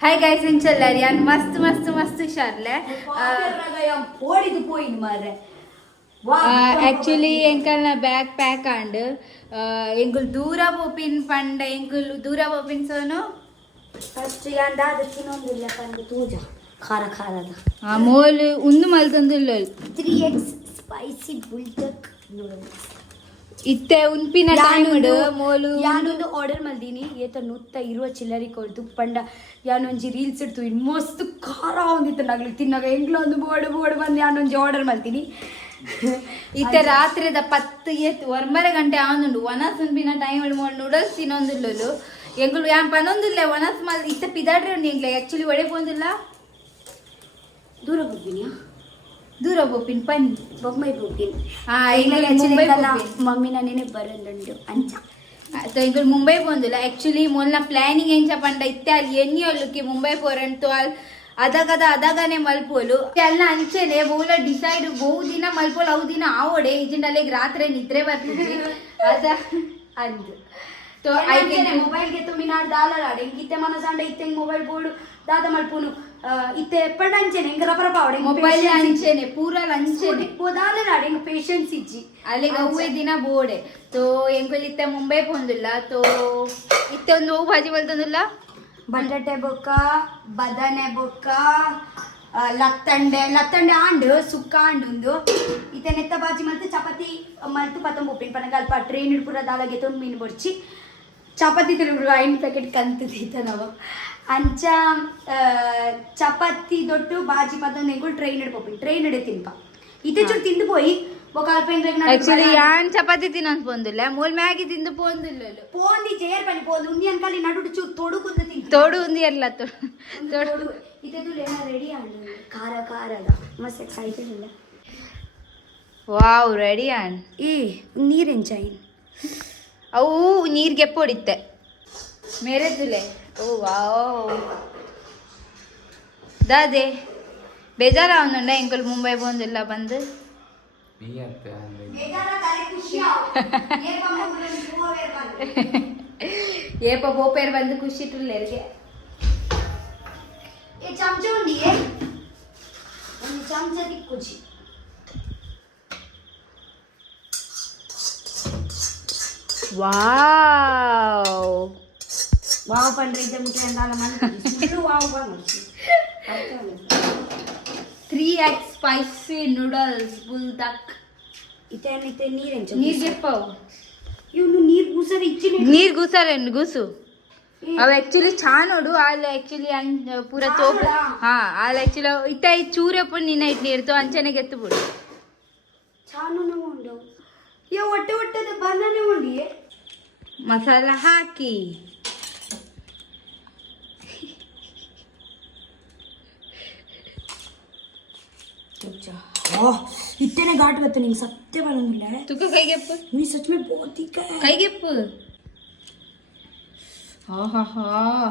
Hi guys इंशाल्लाह यार मस्त मस्त मस्त शारले ಓಡಿದು ಪೋಯಿನ್ ಮಾರೆ एक्चुअली ಎಂಕಲ್ ನ ಬ್ಯಾಗ್ ಪ್ಯಾಕ್ ಅಂಡ್ ಎಂಕುಲ್ ದೂರ ಪೋಪಿನ್ ಪಂಡ ಎಂಕುಲ್ ದೂರ ಪೋಪಿನ್ ಸೋನು ಫಸ್ಟ್ ಯಾಂದ ಅದು ತಿನ್ನೊಂದಿಲ್ಲ ಪಂಡ ತೂಜ ಖಾರ ಖಾರದ ಆ ಮೋಲ್ ಉಂದು ಮಲ್ತಂದಿಲ್ಲ 3x ಸ್ಪೈಸಿ ಬುಲ್ಡಕ್ ನೂಡಲ್ಸ್ ಇತ್ತೆ ಉನ್ಪಿನ ಟೈಮ್ಡ್ ಮೋಲು ಯಾನೊಂದು ಆರ್ಡರ್ ಮಲ್ದೀನಿ ಏತ ನುತ್ತ ಇರುವ ಚಿಲ್ಲರಿ ಕೊಡ್ತು ಪಂಡ ಯಾನೊಂಜಿ ರೀಲ್ಸ್ ಇಡ್ತು ಇನ್ ಮಸ್ತ್ ಖಾರ ಒಂದಿತ್ತು ನಗ್ಲಿ ತಿನ್ನಾಗ ಎಂಗ್ಲ ಒಂದು ಬೋರ್ಡ್ ಬಂದು ಯಾನೊಂಜಿ ಆರ್ಡರ್ ಮಲ್ತೀನಿ ಇತ್ತೆ ರಾತ್ರಿದ 10 1:30 ಗಂಟೆ ಆವೊಂದುಂಡು ವನಸ್ ಉನ್ಪಿನ ಟೈಮ್ ಮೋಲ್ ನೂಡಲ್ಸ್ ತಿನ್ನೊಂದುಲ್ಲಲು ಎಂಗುಲು ಯಾನ್ ಪನೊಂದಿಲ್ಲ ವನಸ್ ಮಲ್ ಇತ್ತೆ ಪಿದಾಡ್ರೆ ಉಂಡು ಎಂಗ್ಲ ಆಕ್ಚುಲಿ ಒಡೆ ಪೋಂದಿಲ್ಲ ದೂರ ಹೋಗ್ಬಿನಿಯಾ ದೂರ ಬೋಪಿನ್ ಪನಿ ಬೊಮ್ಮೈ ಬೋಪಿನ್ ಮುಂಬೈ ಮಮ್ಮಿ ನಾನೇನೆ ಬರಲ್ಲುಂಡು ಅಂಚ ಎಂಕುಲು ಮುಂಬೈ ಪೋಂದಿಲ್ಲ ಆಕ್ಚುಲಿ ಮೊಲ್ನ ಪ್ಲಾನಿಂಗ್ ಎಂಚ ಪಂಡ ಇತ್ತೆ ಅಲ್ಲಿ ಎನ್ನಿಯೊಲ್ಲುಕಿ ಮುಂಬೈ ಪೋರಂಟು ಅಲ್ಲಿ ಅದಾಗನೆ ಮಲ್ಪೋಲು ಎಲ್ಲ ಅಂಚೆನೆ ಬೋಲ ಡಿಸೈಡ್ ಬಹು ದಿನ ಮಲ್ಪೋಲು ಅವು ದಿನ ಆವಡೆ ಇಜಿಂಡಲ್ಲಿ ರಾತ್ರಿ ನಿದ್ರೆ ಬರ್ತಿದ್ವಿ ಅದ ಅಂದು तो मोबाइल के तुम इनार दालाडे इत्ते मन संडे इत्ते मोबाइल बोर्ड दादा मल्पुनु इत्ते एप्पडंचेने इंग रपर पावडे मोबाइल अंचेने पूरा अंचेने पोदालाडे इंग पेशेंस इज्जी अले गव्वे दिन ಬೋಡೆ तो ಎಂಕುಲ್ ಇತ್ತೆ ಮುಂಬೈ ಪೋಂದಿಲ್ಲ तो ಇತ್ತೆ ಒಂದು ಓ ಭಾಜಿ ಬಲ್ತಂದಿಲ್ಲ ಬಟಾಟೆ ಬೊಕ್ಕ ಬದನೆ ಬೊಕ್ಕ ಲತ್ತಂಡೆ ಆಂಡ್ ಸುಕ್ಕ ಆಂಡ್ ಉಂದು ಇತ್ತೆ ನೆತ್ತ ಬಾಜಿ ಮಲ್ತು ಚಪಾತಿ ಮಲ್ತು ಪತ್ತೊಂದು ಉಪ್ಪಿನ ಪನಗಲ್ಪ ಟ್ರೈನ್ ಪೂರ ದಾಲಾಗೆ ತೊಂದು ಮೀನು ಬೊಡ್ಚಿ ಚಪಾತಿ ತಿರುಗಿಡು 5 ಪ್ಯಾಕೆಟ್ ಕಂತು ತೀತ ನಾವು ಅಂಚ ಚಪಾತಿ ದೊಟ್ಟು ಬಾಜಿ ಪತ್ತೊಂದು ಎಂಕುಲು ಟ್ರೈನ್ ಪೋಪಿನ್ ಟ್ರೈನ್ ತಿನ್ಪ ಇತ್ತೆ ಚೂರು ತಿಂದು ಪೋಯಿ ఒక యాక్చువల్లీ యాన్ చపాతి తినొని పోందిల్ల మూల మ్యాగీ తిందు పోందిల్ల పోంది జేర్ పని పోంది ఉంది అన్కలి నడుడు చూ తోడుకుంది తింది తోడు ఉంది అట్లా తోడు ఇదేదు లేనా రెడీ అండి ఖార ఖాರದ ಮಸ್ತ್ ಎಕ್ಸೈಟೆಡ್ ಇಲ್ಲ ವಾವ್ ರೆಡಿ ಆನ್ ಏ ನೀರ್ ಎಂಜಾಯಿನ್ ಅವು ನೀರ್ಗೆ ಹೊಡಿತ್ತೆ ಮೇರೆದುಲೆ ಓ ವಾವ್ ದಾದೆ ಬೇಜಾರ ಅವನುಂಡ ಎಂಕಲ್ ಮುಂಬೈ ಬಂದಿಲ್ಲ ಬಂದು ಏಪ ಬೋಪೇರ್ ಬಂದು ಖುಷಿ ಇಟ್ಟುಲ್ಲೇರಿಗೆ ఏ చెంచా ఉంది ಒಂದು ಚಮಚ ತಿಕ್ಕುಜಿ ವಾವ್ ವಾವ್ ಪಂಡ್ರೆ ಇದ್ದ ಮುಟ್ಟೆ ಅಂದಾಲ ಮನೆ ಫುಲ್ ವಾವ್ ಬಂದು 3x ಸ್ಪೈಸಿ ನೂಡಲ್ಸ್ ಬುಲ್ಡಕ್ ಇತ್ತೆ ನೀರ್ ಎಂಚ ನೀರ್ ಗೆಪ್ಪವು ಇವನು ನೀರ್ ಗೂಸರ ಇಚ್ಚಿನ ನೀರ್ ಗೂಸರೇನು ಗೂಸು ಅವು ಆಕ್ಚುಲಿ ಛಾನ್ ನೋಡು ಅಲ್ಲಿ ಆಕ್ಚುಲಿ ಪೂರ ತೋಪ ಹಾ ಅಲ್ಲಿ ಆಕ್ಚುಲಿ ಇತ್ತ ಚೂರೆ ಪುಡ್ ನಿನ್ನ ಇಟ್ಟು ನೀರ್ತು ಅಂಚನೆ ಗೆತ್ತು ಬಿಡು ಛಾನು ಉಂಡು ಯೋ ಒಟ್ಟದ ಬನಾನೆ ಉಂಡಿ ಮಸಾಲ ಹಾಕಿ इतने घाट रहते नहीं सत्य बनूंगा तू को कई गेप नहीं सच में बहुत ही का कई गेप हाँ हाँ हाँ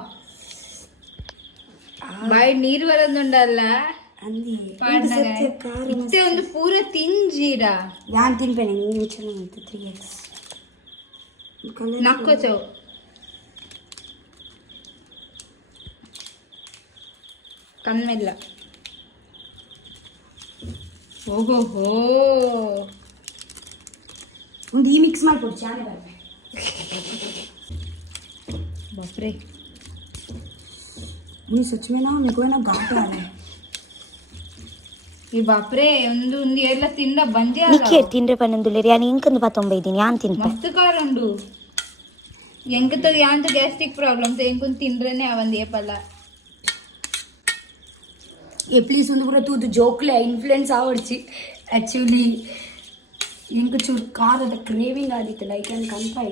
ಬಾಯಿ ನೀರು ಬರೋದುಂಡಲ್ಲ ಅಂದಿ ಇತ್ತೆ ಒಂದು ಪೂರ ತಿಂಜೀರ ಯಾನ್ ತಿನ್ಬೇನೆ ನೀವು ಚೆನ್ನಾಗಿತ್ತು 3x ನಕ್ಕೋಚವು ಕನ್ಮೆಲ್ಲ ಓಹೋ ಹೋ ಒಂದು ಈ ಮಿಕ್ಸ್ ಮಾಡ್ಕೊಡು ಚಾನೆ ಬರ್ಬೇ ಬಾಪ್ರೆ नहीं सच में ना मेरे को है ना घाट आ रहा है ಈ ಬಾಪ್ರೆ ಒಂದು ಎಲ್ಲ ತಿಂದ ಬಂದೆ ನಿಕ್ಕೆ ತಿಂದ್ರೆ ಪನ್ನೊಂದುಲೇರಿ ಯಾನ್ ಇಂಕಂದು 19 ಇದೀನಿ ಯಾನ್ ತಿನ್ಪ ಮಸ್ತ್ ಕಾರ್ ಉಂಡು ಎಂಕತ ಯಾಂತ ಗ್ಯಾಸ್ಟ್ರಿಕ್ ಪ್ರಾಬ್ಲಮ್ಸ್ ಎಂಕುನ್ ತಿಂದ್ರೇನೆ ಅವಂದು ಏಪಲ್ಲ ये प्लीज ಒಂದು ಪೂರ ತೂದು ಜೋಕ್ಲೆ ಇನ್ಫ್ಲುಯೆನ್ಸ್ ಆವಡ್ಚಿ ಆಕ್ಚುಲಿ ಇಂಕ ಚೂರು ಕಾರದ ಕ್ರೇವಿಂಗ್ ಆದಿತ್ತು ಲೈಕ್ ಆನ್ ಕಂಪೈ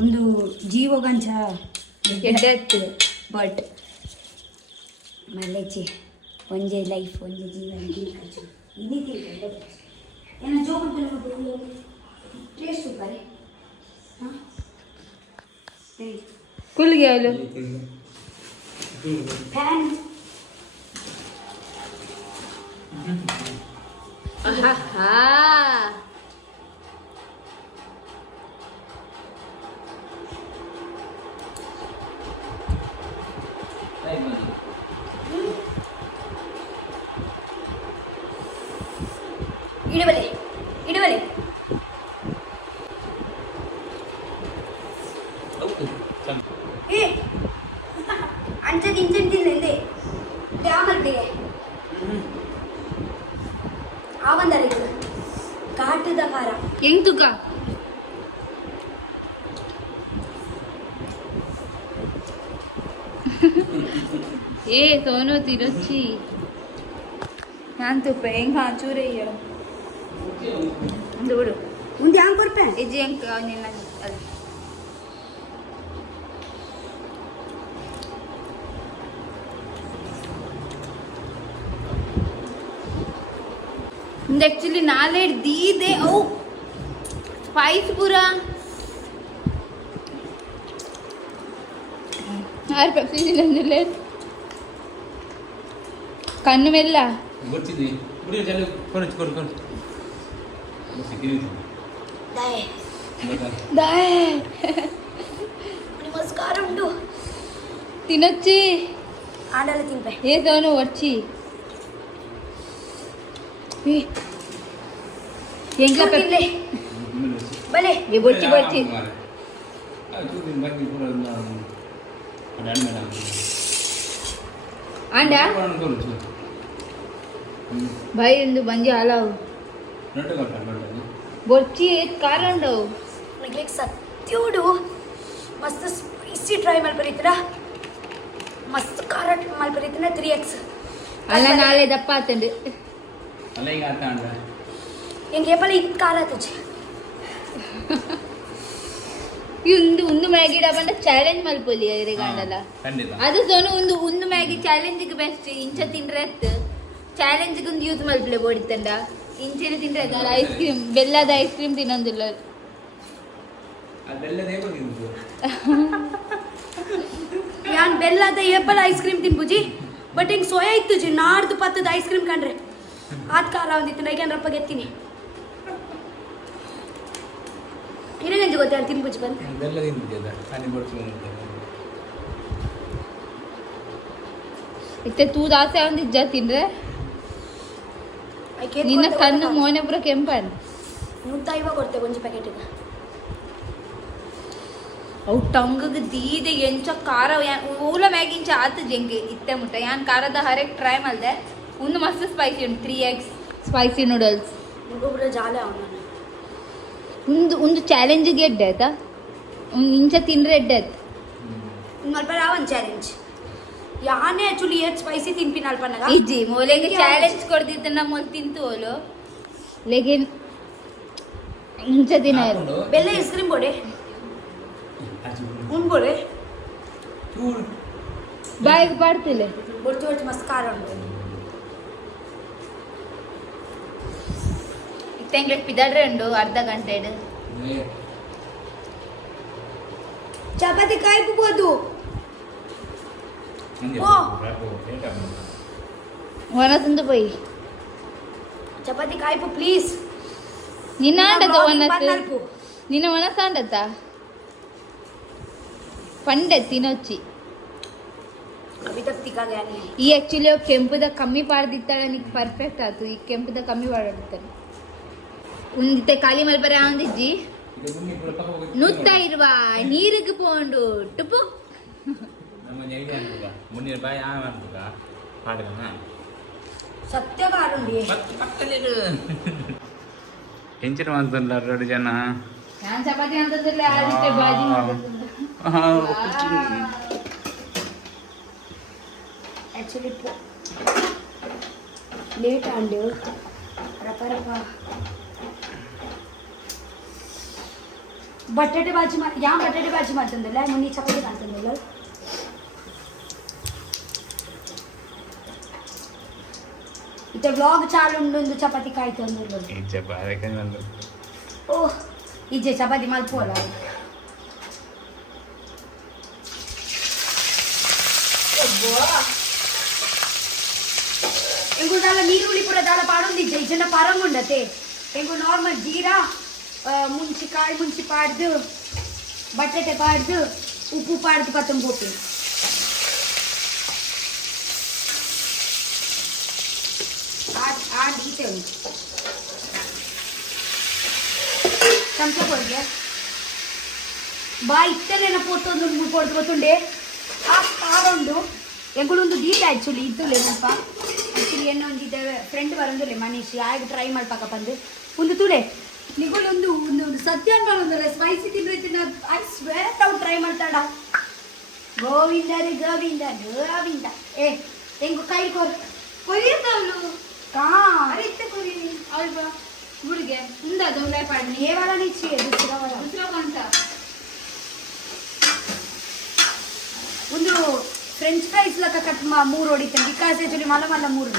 ಒಂದು ಜೀವಗಂಚ ಎಡ್ಡೆತ್ತು ಬಟ್ ಮಲ್ಲೆಚ್ಚಿ ಒಂಜೆ ಲೈಫ್ ಒಂಜೆ ಜೀವನ ಇದೀತಿ ಏನ ಜೋಕು ಟೇಸ್ಟ್ ಸೂಪರ್ ಹಾಂ ಕುಲ್ಗೆ ಅಲು ಫ್ಯಾನ್ ಆಹಾ ಏ ಅಂಚೆ ತಿಂದಿಲ್ಲೆಂದೆ ಯಾಮಲ್ದೆ ಆ ಬಂದರೆ ಕಾಟದ ಖಾರ ಹೆಂಗ್ ತುಕ ಏ ಸೋನು ತಿರುಚಿ ನಾನು ತುಪ್ಪ ಹೆಂಗ ಚೂರಯ್ಯ ಒಂದು ಬಿಡು ಮುಂದೆ ಹ್ಯಾಂಗ್ ಕೊಡ್ಪೆ ಇಜ್ಜಿ ಹೆಂಗ್ ನಿನ್ನ ಅದು ಆಕ್ಚುಲಿ ನಾಳೆ ದೀದೆ ಅವು ಸ್ಪೈಸ್ ಪೂರ ಯಾರು ಪೆಪ್ಸಿ ತಿನ್ನಂದಿಲ್ಲ ಕಣ್ಣು ಮೆಲ್ಲ ಗೊತ್ತಿದೆ ಕುಡಿ ಜಲ್ಲು ಕೊಡು ಕೊಡು ಕೊಡು ನಮಸ್ಕಾರ ಉಂಟು తినొచ్చి ఆడాలి తింపే ఏ సోను వచ్చి ఎంక తినలే భలే ఏ బొచ్చి బొచ్చి ఆండా भाई ಎಂದು ಬಂಜಿ ಹಾಲಾವು ಬೊಚ್ಚಿ ಖಾರ ಉಂಡವು ನನಗೆ ಸತ್ಯೋಡು ಮಸ್ತ್ ಸ್ಪೈಸಿ ಟ್ರೈ ಮಾಡ್ಬರಿತ್ರ ಮಸ್ತ್ ಖಾರ ಮಾಡ್ಬರಿತ್ರ 3x ಅಲ್ಲ ನಾಳೆ ದಪ್ಪ ಆತಂಡು ಅಲ್ಲ ಈಗ ಆತ ಅಂಡ ಹೆಂಗೆ ಏಪಲ ಇದು ಖಾರ ಆತುಜಿ ಒಂದು ಮ್ಯಾಗಿ ಡಬ್ಬಂಡ ಚಾಲೆಂಜ್ ಮಲ್ಪೊಲಿ ಎರೆಗಾಂಡಲ್ಲ ಖಂಡಿತ ಅದು ಸೋನು ಒಂದು ಮ್ಯಾಗಿ ಚಾಲೆಂಜಿಗೆ ಬೆಸ್ಟ್ ಇಂಚ ತಿಂದ್ರೆ ಚಾಲೆಂಜಿಗೆ ಒಂದು ಯೂಸ್ ಮಲ್ಪಲೆ ಬೋಡಿತ್ತಂಡ ಇಂಚಿನ ತಿಂದ್ರೆ ಅದಲ್ಲ ಐಸ್ ಕ್ರೀಮ್ ಬೆಲ್ಲದ ಐಸ್ ಕ್ರೀಮ್ ತಿನ್ನೊಂದಿಲ್ಲ ಅದೆಲ್ಲದೇ ಬಂದಿದ್ದು ಯಾನ್ ಬೆಲ್ಲದ ಏಪಲ್ ಐಸ್ ಕ್ರೀಮ್ ತಿನ್ಬುಜಿ ಬಟ್ ಹಿಂಗೆ ಸೋಯಾ ಇತ್ತು ಜಿ ನಾಡ್ದು ಪತ್ತದ ಐಸ್ ಕ್ರೀಮ್ ಕಂಡ್ರೆ ಆದ್ ಖಾರ ಒಂದಿತ್ತು ನೈಗೇನ್ರಪ್ಪ ಗೆತ್ತೀನಿ ಹಿರಿಗಂಜಿ ಗೊತ್ತಾರ ತಿನ್ಬುಜಿ ಬಂದು ಅದೆಲ್ಲ ತಿಂದಿದ್ದೆ ಖಾಲಿ ಬಡ್ಸ್ಕೊಂಡು ಇತ್ತೆ ತೂ ದಾಸೆ ಒಂದು ಇಜ್ಜ ತಿಂದ್ರೆ ನಿನ್ನ ಕಣ್ಣು ಮೋನೆ ಪುರ ಕೆಂಪನ್ 150 ಕೊಡ್ತೆ ಒಂಜಿ ಪ್ಯಾಕೆಟಿಗೆ ಅವು ಟಂಗಗೆ ದೀದೆ ಎಂಚ ಖಾರ ಊಲ ಮ್ಯಾಗಿಂಚ ಆತು ಜಂಗೆ ಇತ್ತೆ ಮುಟ್ಟ ಯಾನ್ ಖಾರದ ಹರೇಕ್ ಟ್ರೈ ಮಾಡ್ದೆ ಒಂದು ಮಸ್ತ್ ಸ್ಪೈಸಿ ಉಂಟು 3x ಸ್ಪೈಸಿ ನೂಡಲ್ಸ್ ಮುಗೊಬ್ರ ಜಾಲೆ ಅವನ ಒಂದು ಚಾಲೆಂಜಿಗೆ ಎಡ್ಡೆ ಆಯ್ತಾ ಒಂದು ಇಂಚ ತಿಂದ್ರೆ ಎಡ್ಡೆ ಆಯ್ತು ಮಲ್ಪ ರಾವನ್ ಚಾಲೆಂಜ್ ಯಾನೇ ಆಕ್ಚುಲಿ ಏತ್ ಸ್ಪೈಸಿ ತಿನ್ಪಿನ ಅಲ್ಪನಾಗ ಇಜ್ಜಿ ಮೂಲೆಗೆ ಚಾಲೆಂಜ್ ಕೊಡ್ತಿದ್ದ ನಮ್ಮ ತಿಂತು ಓಲು ಲೇಕಿನ್ ಇಂಚ ದಿನ ಬೆಲ್ಲ ಐಸ್ ಕ್ರೀಮ್ ಬೋಡೆ ಉಣ್ಬೋಡೆ ಚೂರು ಬಾಯಿಗೆ ಪಾಡ್ತಿಲ್ಲ ಬೊಡ್ತು ಬೊಡ್ತು ಮಸ್ತ್ ಖಾರ ಉಂಟು ಇತ್ತಂಗ್ಲೆ ಪಿದಾಡ್ರೆ ಉಂಡು ಅರ್ಧ ಗಂಟೆ ಚಪಾತಿ ಕಾಯ್ಬೋದು ಓ. ಒಣ ತುಂದು ಪೋಯಿ ಚಪಾತಿ ಕಾಯ್ಪು ಪ್ಲೀಸ್ ನಿನ್ನ ಆಂಡತ ಒಣತ್ತು ನಿನ್ನ ಒಣಸ ಆಂಡತ ಪಂಡೆ ತಿನ್ನೊಚ್ಚಿ ಅಭಿ ತಕ್ ತಿಕ್ಕಾಗ ಈ ಆಕ್ಚುಲಿ ಕೆಂಪುದ ಕಮ್ಮಿ ಪಾಡ್ದಿತ್ತಾಳೆ ನಿಕ್ ಪರ್ಫೆಕ್ಟ್ ಆಯ್ತು ಈ ಕೆಂಪುದ ಕಮ್ಮಿ ಪಾಡಿರ್ತಾನೆ ಉಂದಿತ್ತೆ ಖಾಲಿ ಮಲ್ಪರೆ ಆಂದಿಜ್ಜಿ ನುತ್ತಾ ಇರುವ ನೀರಿಗೆ ಪೋಂಡು ಟುಪು ನಮ್ಮ ಐಡಿಯಾ ಅನ್ಬೇಕ ಮುನ್ನೀರು ಬಾಯಿ ಆ ಅನ್ಬೇಕ ಪಾಡ್ಗನ ಸತ್ಯ ಖಾರ ಉಂಡಿ ಪಕ್ಕಲ್ಲಿರು ಹೆಂಚಿನ ಅಂತಲ್ಲ 2 ಜನ ನಾನು ಚಪಾತಿ ಅಂತಂದ್ರೆ ಆದಿತ್ತೆ ಬಾಜಿ ಆಕ್ಚುಲಿ ಲೇಟ್ ಅಂಡು ರಪ ರಪ ಬಟಾಟೆ ಬಾಜಿ ಯಾ ಬಟಾಟೆ ಬಾಜಿ ಮಾಡ್ತಂದಿಲ್ಲ ಮುನ್ನಿ ಚಪಾತಿ ಮಾಡ್ತಂದಿಲ್ಲ ಇತ್ತೆ ವ್ಲಾಗ್ ಚಾಲು ಉಂಡು ಚಪಾತಿ ಕಾಯ್ತು ಅಂದಿಲ್ಲ ಓಹ್ ಇಜ್ಜೆ ಚಪಾತಿ ಮಲ್ಪೋಲ ಎಂಗು ದಾಲ ನೀರುಳ್ಳಿ ಪೂರ ದಾಲ ಪಾಡೊಂದಿಜ್ಜೆ ಇಜ್ಜನ ಪರಂಗುಂಡತೆ ಎಂಗು ನಾರ್ಮಲ್ ಜೀರಾ ಕಾಯಿ ಮುಂಚಿ ಪಾಡ್ದು ಬಟಾಟೆ ಪಾಡ್ದು ಉಪ್ಪು ಪಾಡ್ದು ಪತ್ತಂ ಪೋಪಿ ಆಡ್ ಗೀತೆ ಉಂಟು ಚಮಚ ಕೊಡ್ಗೆ ಬಾ ಇತ್ತಲೇನ ಫೋಟೋ ಒಂದು ಕೊಡ್ದು ಗೊತ್ತುಂಡೆ ಆ ಕಾರುಂಡು ಎಂಗಳೊಂದು ದೀಪ ಆ್ಯಕ್ಚುಲಿ ಇದ್ದುಲೆ ಸ್ವಲ್ಪ ಆ್ಯಕ್ಚುಲಿ ಏನೋ ಒಂದಿದ್ದೇವೆ ಫ್ರೆಂಡ್ ಬರೋದಿಲ್ಲ ಮನೀಶ್ ಆಗ ಟ್ರೈ ಮಾಡ್ಬೇಕ ಬಂದು ಒಂದು ತುಳೆ ನಿಗಳೊಂದು ಒಂದು ಸತ್ಯ ಅನ್ಬಾರೊಂದಲ್ಲ ಸ್ಪೈಸಿ ತಿಂದ್ರೆ ಐ ಸ್ವೇರ್ ತಾವು ಟ್ರೈ ಮಾಡ್ತಾಡ ಗೋವಿಂದ ರೇ ಗೋವಿಂದ ಗೋವಿಂದ ಏ ಹೆಂಗು ಕೈ ಕೊಯ್ಯತ್ತವಳು ಕಾ ಅರಿತ್ತೆ ಕೊಯ್ಯಿ ಅಲ್ವಾ ಹುಡುಗೆ ಮುಂದೆ ದೊಡ್ಡ ಪಾಡ್ನಿ ये वाला नहीं चाहिए दूसरा वाला दूसरा कौन सा ಒಂದು ಫ್ರೆಂಚ್ ಫ್ರೈಸ್ ಲಕ್ಕ ಕಟ್ ಮೂರು ಹೊಡಿತೇನೆ ಬಿಕಾಸ್ ಆ್ಯಕ್ಚುಲಿ ಮಲ ಮಲ್ಲ ಮೂರು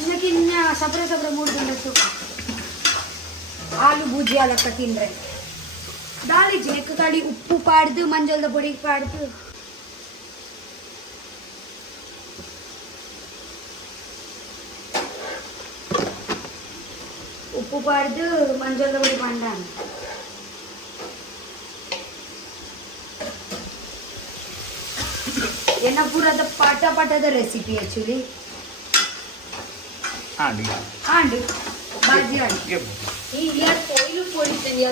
ಇನ್ನಕ್ಕಿನ್ನ ಸಬ್ರ ಸಬ್ರ ಮೂರು ತಿಂಡಷ್ಟು ಆಲೂ ಭುಜಿಯಾ ಲಕ್ಕ ತಿಂದ್ರೆ ದಾಳಿಜಿ ನೆಕ್ಕ ಕಾಡಿ ಉಪ್ಪು ಪಾಡ್ದು ಮಂಜಲ್ದ ಪೊಡಿ ಪಾಡ್ದು ಉಪ್ಪು ಪಾಡ್ದು ಮಂಜಲ್ದ ಪೊಡಿ ಪಾಂಡ ಏನ ಪೂರದ ಪಾಠದ recipe actually and bhaji and ಈ ಯಾರು ಕೊಯ್ಲು ಕೊಡಿತೇನೆ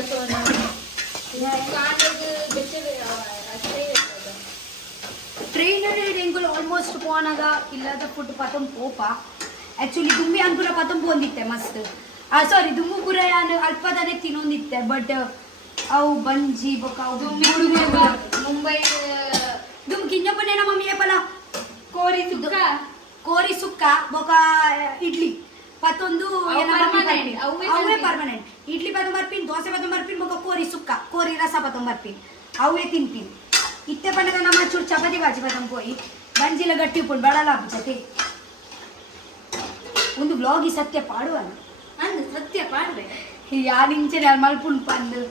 ಟ್ರೈನರ್ ಎಂಗುಲು ಆಲ್ಮೋಸ್ಟ್ ಪೋನಾಗ ಇಲ್ಲದ ಫುಡ್ ಪತಂ ಪೋಪ ಆ್ಯಕ್ಚುಲಿ ದುಮ್ಮಿ ಅಂಕುರ ಪತಂ ಪೋಂದಿತ್ತೆ ಮಸ್ತ್ ಸಾರಿ ದುಮ್ಮು ಪೂರ ಯಾನು ಅಲ್ಪದನೆ ತಿನ್ನೊಂದಿತ್ತೆ ಬಟ್ ಅವು ಬಂಜಿ ಬೊಕ ಅವು ಮುಂಬೈ ದುಮ್ ಕಿಂಜಪ್ಪನೇನ ಮಮ್ಮಿ ಏಪಲ ಕೋರಿ ಸುಕ್ಕ ಬೊಕ ಇಡ್ಲಿ ಪತ್ತೊಂದು ಅವೇ ಪರ್ಮನೆಂಟ್ ಇಡ್ಲಿ ಪದ ಬರ್ಪಿನ್ ದೋಸೆ ಪದ ಬರ್ಪಿನ್ ಬೊಕ ಕೋರಿ ಸುಕ್ಕ ಕೋರಿ ರಸ ಪದ ಬರ್ಪಿನ್ ಅವೇ ತಿನ್ಪಿನ್ ಇತ್ತೆ ಪಂಡಗ ನಮ್ಮ ಚೂರು ಚಪಾತಿ ಬಾಜಿ ಪದಂ ಪೋಯಿ ಬಂಜಿಲ ಗಟ್ಟಿ ಉಪ್ಪುಂಡು ಬಡಲ ಜೊತೆ ಒಂದು ಬ್ಲಾಗಿ ಸತ್ಯ ಪಾಡುವಲ್ಲ ಅಂದ್ ಸತ್ಯ ಪಾಡ್ರೆ ಯಾರಿಂಚೆ ಮಲ್ಪುಂಡು ಪಂದು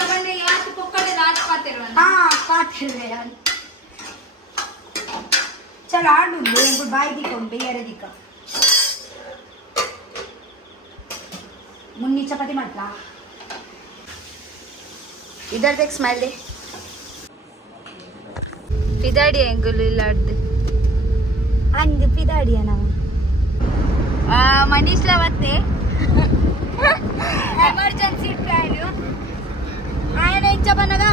ಅವನ್ನ ಯಾಕೆ ಪೊಕ್ಕಡೆ ರಾಜ ಪಾತಿರುವ ಹಾ ಪಾತಿರ್ವೆ ಚಲ ಆಡು ಎಂಬುದು ಬಾಯಿ ದಿಕ್ಕೊಂಡು ಬೇರೆ ದಿಕ್ಕ ಮುನ್ನಿ ಚಪಾತಿ ಮಾಡ್ಲಾ ಇದರ ದೇख ಸ್ಮೈಲ್ दे ಪಿದಾಡಿ ಅಂಕಲ್ ಇಲ್ಲ ಅಡ್ದು ಅಂದು ಪಿದಾಡಿಯ ನಾವು ಮನೀಶ್ಲ ಮತ್ತೆ ಎಮರ್ಜೆನ್ಸಿ ಪ್ಲಾನ್ ఆయన ఇంచ పనగా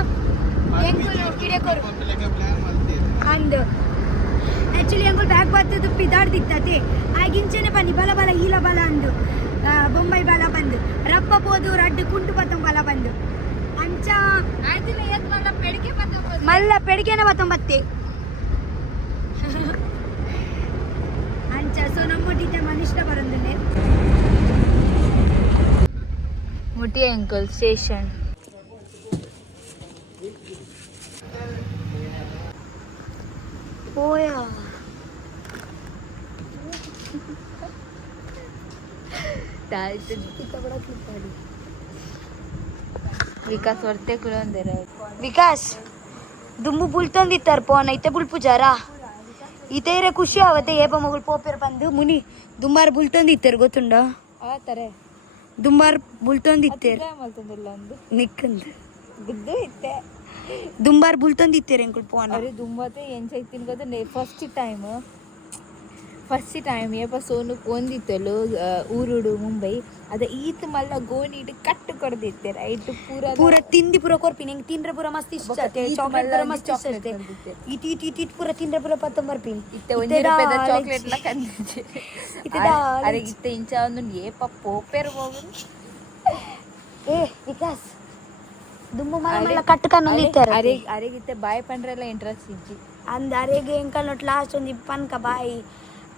ఎంకులు కిడెకొరు ಅಂದು ಆ್ಯಕ್ಚುಲಿ ಎಂಗುಲ್ ಬ್ಯಾಗ್ ಬರ್ತದ್ದು ಪಿದಾಡ್ ದಿಕ್ತತೆ ಆಗಿಂಚೆನೆ ಬನ್ನಿ ಬಲ ಬಲ ಈಲ ಬಲ ಅಂದು ಬೊಂಬೈ ಬಲ ಬಂದು ರಪ್ಪ ಪೋದು ರಡ್ಡು ಕುಂಟು ಪತ್ತಂ ಬಲ ಬಂದು ಅಂಚ ಆಯ್ತಿಲ್ಲ ಎತ್ ಮಲ್ಲ ಪೆಡಿಕೆ ಪತ್ತ ಮಲ್ಲ ಪೆಡಿಕೆನ ಪತ್ತಂ ಬತ್ತೆ ಅಂಚ ಸೊ ನಮ್ಮೊಟ್ಟಿದ್ದೆ ಮನುಷ್ಯ ಬರೋದಿಲ್ಲ ಮುಟಿ ಅಂಕಲ್ ಸ್ಟೇಷನ್ పోయా ವಿಕಾಸ್ ಹೊರತೆ ಕುಳಂದರೆ ವಿಕಾಸ್ ದುಂಬು ಬುಲ್ತೊಂದಿತ್ತಾರೆ ಪೋನ ಇತ್ತೆ ಬುಲ್ಪು ಜರ ಇತೇರೆ ಖುಷಿ ಆವತ್ತೆ ಏಪ ಮಗಳು ಪೋಪೇರ್ ಬಂದು ಮುನಿ ದುಂಬಾರ್ ಬುಲ್ತೊಂದಿತ್ತೇರು ಗೊತ್ತುಂಡ ಆತಾರೆ ದುಂಬಾರ್ ಬುಲ್ತೊಂದಿತ್ತೇರು ಮಲ್ತಂದಿಲ್ಲ ಒಂದು ನಿಕ್ಕಂದು ಬಿದ್ದು ಇತ್ತೆ ದುಂಬಾರ್ ಬುಲ್ತೊಂದಿತ್ತೇರು ಎಂಕುಲ್ ಪೋನ ಅರೆ ದುಂಬತೆ ಎಂಚ ಇತ್ತಿನ ಗೊತ್ತ ಫಸ್ಟ್ ಟೈಮ್ ಏಪ ಸೋನು ಪೋಂದಿತ್ತಲು ಊರುಡು ಮುಂಬೈ ಅದ ಈತ್ ಮಲ್ಲ ಗೋಣಿಡು ಕಟ್ಟು ಕೊಡ್ದಿತ್ತೆ ರೈಟ್ ಪೂರ ತಿಂದಿ ಪೂರ ಕೊರ್ಪಿನಿ ಹೆಂಗ್ ತಿಂದ್ರೆ ಪೂರ ಮಸ್ತ್ ಇಷ್ಟ ಚಾಕ್ಲೇಟ್ ಪೂರ ಮಸ್ತ್ ಇಷ್ಟ ಇಟ್ ಪೂರ ತಿಂದ್ರೆ ಪೂರ ಪತ್ತ ಬರ್ಪಿನಿ ಇತ್ತೆ ಒಂಜಿ ರೂಪಾಯಿದ ಚಾಕ್ಲೇಟ್ ಲ ಕಂದಿದ್ದೆ ಅರೆ ಇತ್ತೆ ಇಂಚ ಒಂದು ಏಪ ಪೋಪೇರ್ ಹೋಗು ಏ ವಿಕಾಸ್ ದುಂಬು ಮಲ್ಲ ಕಟ್ಟುಕನ್ನು ನಿಂತಾರೆ ಅರೆಗಿತ್ತೆ ಬಾಯ್ ಪಂಡ್ರೆಲ್ಲ ಇಂಟ್ರೆಸ್ಟ್ ಇಜ್ಜಿ ಅಂದ ಅರೆಗೆ ಎಂಕಲ್ ನೋಟ್ ಲಾಸ್ಟ್ ಒಂದು ಪನ್ಕ ಬಾಯಿ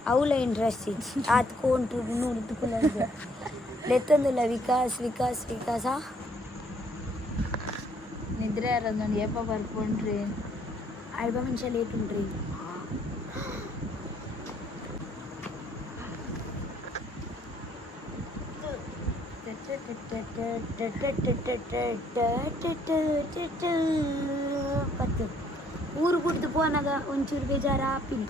ಅವಳ ಇಂಟ್ರೆಸ್ಟ್ ಇಜ್ಜಿ ಆತ್ ಕೊಂಟು ನೂರು ತುಪ್ಪುಲ ಲೆತ್ತೊಂದಿಲ್ಲ ವಿಕಾಸ್ ವಿಕಾಸ್ ವಿಕಾಸ ನಿದ್ರೆ ಯಾರದು ನೋಡಿ ಏಪ ಬರ್ಕೊಂಡ್ರಿ ಅಲ್ಬ ಮನುಷ್ಯ ಲೇಟ್ ಉಂಟ್ರಿ ಪತ್ತು ಊರು ಬಿಡ್ದು ಪೋನಾಗ ಒಂಚೂರು ಬೇಜಾರ ಆಪಿನಿ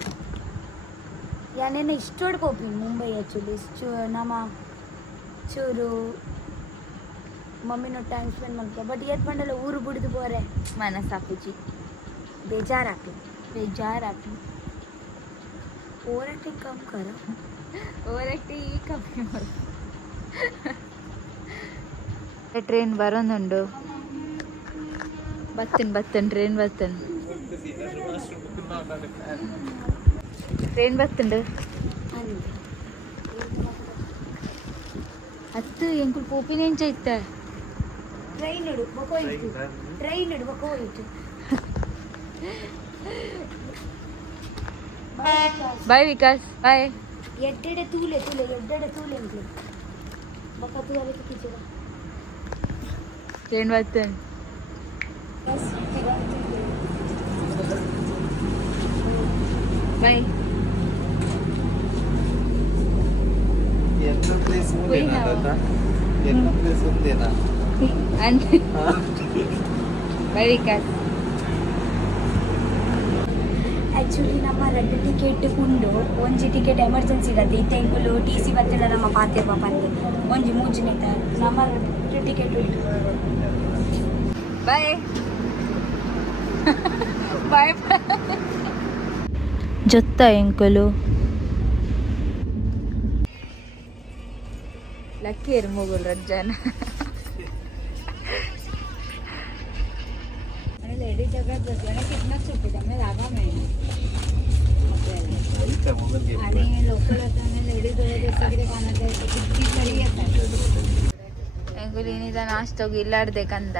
ಯಾನೇನ ಇಷ್ಟೋಡ್ ಪೋಪಿನಿ ಮುಂಬೈ ಆ್ಯಕ್ಚುಲಿ ನಮ್ಮ ಚೂರು ಮಮ್ಮಿನೋ ಟೈಮ್ ಸ್ಪೆಂಡ್ ಮಾಡ್ಕೊ ಬಟ್ ಏತ್ ಬಂಡಲ್ಲ ಊರು ಬಿಡ್ದು ಪೋರೆ ಮನಸ್ಸಾಪುಜಿ ಬೇಜಾರಾಪಿ ಓರಕ್ಕೆ ಕಮ್ ಕರ ಓರಕ್ಕೆ ಈ ಕಮ್ಮಿ ಟ್ರೈನ್ ಬರೋನುಂಡು ಬತ್ತನ್ ಟ್ರೈನ್ ಬತ್ತನ್ ಟ್ರೈನ್ ಬತ್ತುಂಡು ಅತ್ತು ಎಂಕುಲು ಪೋಪಿನೆಂಚ ಇತ್ತ ಟ್ರೈನ್ ಇಡು ಬೊಕ ಹೋಯ್ತು ಬಾಯ್ ವಿಕಾಸ್ ಬಾಯ್ ಎಡ್ಡೆಡೆ ತೂಲೆ ಅಂಕ್ಲು ಬೊಕ ತೂಲೆ ಕಿಚಿದ ಟ್ರೈನ್ ಬತ್ತನ್ ಬಾಯ್ ಅಂತೆ ಬಾಯ್ ವಿಕಾಸ್ ಆ್ಯಕ್ಚುಲಿ ನಮ್ಮ 2 ಟಿಕೆಟ್ ಉಂಡು ಒಂಜಿ ಟಿಕೆಟ್ ಎಮರ್ಜೆನ್ಸಿ ಇರತ್ತೆ ಇತ್ತೆ ಎಂಕುಲು ಟಿ ಸಿ ಬತ್ತಿಡ ನಮ್ಮ ಪಾತೆ ಪಾಪಂದೆ ಒಂಜಿ ಮೂಜಿನೆ ನಮ್ಮ 2 ಟಿಕೆಟ್ ಉಂಟು ಬಾಯ್ ಬಾಯ್ ಜೊತ್ತ ಎಂಕುಲು ಲಕ್ಕೇರು ಮೂಗುಲ್ ರಜ್ಜಾನ लेडी जगह बसल्याने कितना सुट्टी त्यामुळे जागा मिळेल आणि लोकल असताना लेडीज सगळे कानात किती तरी येतात ಎಂಗುಲಿನಿದ ನಾಷ್ಟೋಗಿ ಇಲ್ಲಾಡ್ಬೇಕಂದ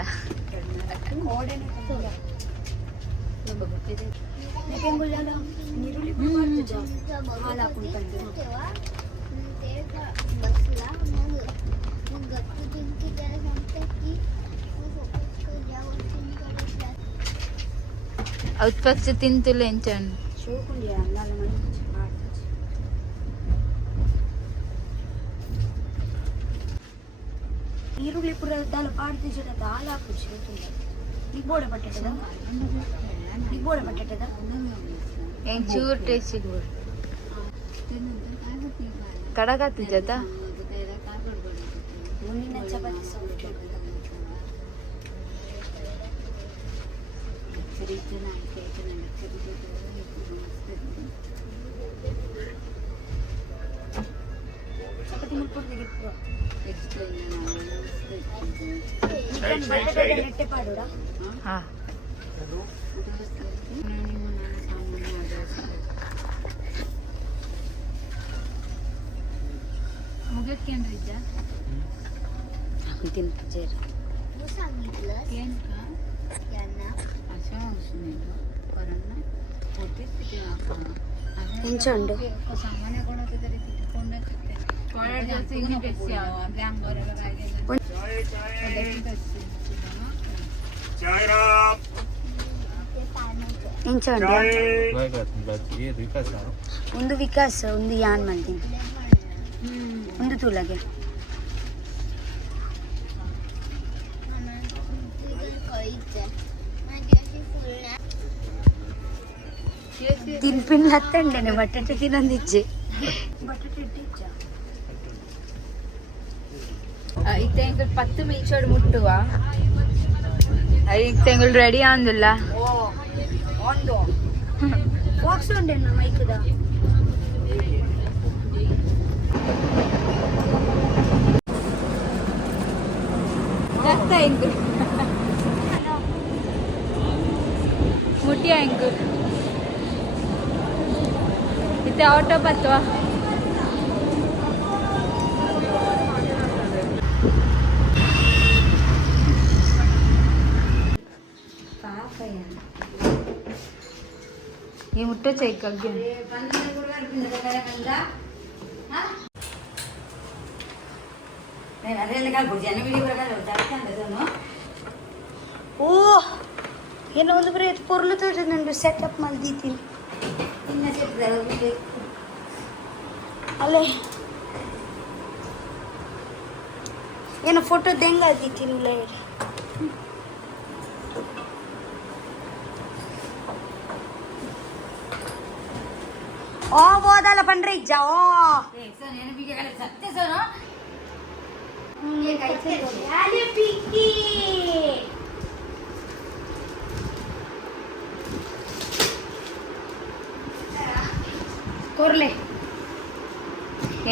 ಔತ್ಪಕ್ಷ ತಿಂತುಲ್ಲ ಎಂಚಂಡು ಈರುಳ್ಳಿ ಪುರ ದಾಲ ಪಾಡ್ತಿ ಜೊತೆ ದಾಲ್ ಹಾಕುಚ್ಚಿ ನಿಗ್ಬೋಡೆ ಬಟಾಟದ ಹೆಂಗ್ ಚೂರ್ ಟೇಸ್ಟ್ ಸಿಗ್ಬೋದು ಕಡಗಾತಿ ಜೊತ ಮುಂದಿನ ಚಪಾತಿ ಸೌಂಡ್ ಚಪಾತಿ ಮಾಡ್ಕೊಡ್ಬೇಕು ನೆಟ್ಟೆ ಪಾಡೋಡ ಹಾ मुगेत ಎಂಚಂಡು ಎಂಚಂಡು ಒಂದು ವಿಕಾಸ್ ಒಂದು ಯಾನ್ ಮಾಡ್ತೀನಿ ಒಂದು ತೂಲಗೆ ತಿನ್ಪಿನ್ ಹತ್ತಂಡೇನೆ ಬಟಾಟೆ ತಿನ್ನೊಂದಿಜ್ಜೆ ಇತ್ತೆ 10 ಮಿನಿಟ್ ಮುಟ್ಟುವ ಇತ್ತೆ ರೆಡಿ ಆಂದಿಲ್ಲ ಒಂದು ಬಾಕ್ಸ್ ಉಂಡೆ ಮೈಕದ ಮುಟ್ಟಿಯ ಹೆಂಗು ಇತ್ತೆ ಆಟೋ ಬತ್ತವಾ ಈ ಮುಟ್ಟೆ ಚೈಕಲ್ಗೆ ಓ ಏನೋ ಒಂದು ಬರೀ ಪೊರ್ಲು ತೋರಿಸಿ ನಂದು ಸೆಟಪ್ ಮಲ್ದಿದ್ದೀನಿ ಅಲ್ಲೇ ಏನೋ ಫೋಟೋ ಹೆಂಗ ಆದಿತ್ತೀನಿ ಲೈಟ್ ಓ ಬೋದಲ್ಲ ಪಂಡ್ರಿ ಜಾओ ಕೊರ್ಲೆ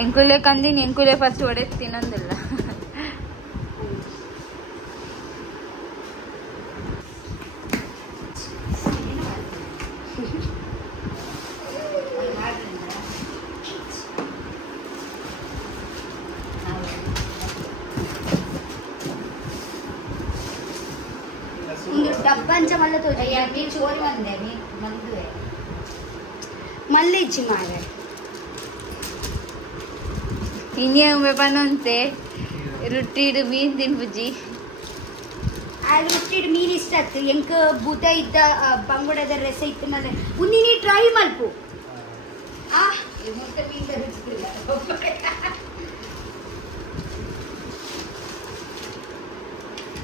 ಎಂಕುಲೆ ಕಂದಿನ ಎಂಕುಲೆ ಫಸ್ಟ್ ಹೊಡೆದು ತಿನ್ನೊಂದಿಲ್ಲ ಒಂದು ಡಬ್ಬಂಚ ಮಲ್ಲ ತೋಜಿ ನೀ ಚೋರಿ ಬಂದೆ ನೀ ಮದುವೆ ಮಲ್ಲ ಇಚ್ಚಿ ಮಾರೆ ಇನ್ನೇ ಪನಂತೆ ರೊಟ್ಟಿಡು ಮೀನ್ ತಿನ್ಪುಜಿ ಆ ರೊಟ್ಟಿಡ್ ಮೀನು ಇಷ್ಟ ಆಯ್ತು ಎಂಕ ಬುಧ ಇದ್ದ ಬಂಗುಡದ ರಸ ಇತ್ತು ನನ್ನ ಉನ್ನಿ ನೀ ಟ್ರೈ ಮಲ್ಪು ಆ ಮತ್ತೆ ಮೀನ್ ತರಿಸ್ತಿಲ್ಲ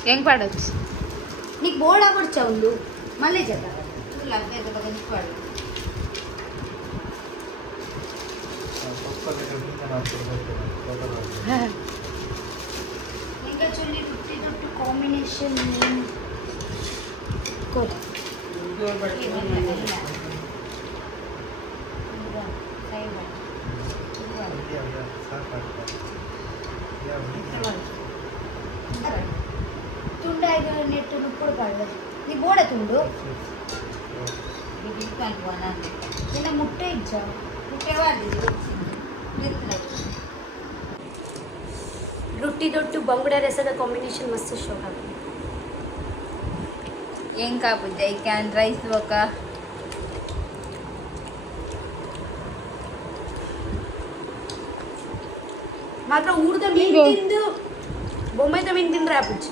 ಹೆಂಗ್ ಪಾಡೋದು నీకు బోర్డ్ అవ్వచ్చు ఉండు మళ్ళీ చేద్దాం ఇంకా చూడండి రుచి దొట్టు కాంబినేషన్ ತುಂಡಾಗಿ ನೆಟ್ಟು ನುಪ್ಪುಡು ಪಾಡೋದು ನೀ ಬೋಡ ತುಂಡು ನಿನ್ನ ಮುಟ್ಟೆ ಇಜ್ಜ ರೊಟ್ಟಿ ದೊಟ್ಟು ಬಂಗುಡ ರಸದ ಕಾಂಬಿನೇಷನ್ ಮಸ್ತ್ ಶೋಕ ಹೆಂಗ್ ಕಾಪುಜ ಈ ಕ್ಯಾನ್ ರೈಸ್ ಬೊಕ್ಕ ಮಾತ್ರ ಊರ್ದ ಮೀನು ತಿಂದು ಬೊಂಬೈದ ಮೀನು ತಿಂದ್ರೆ ಆಪುಚ್ಚಿ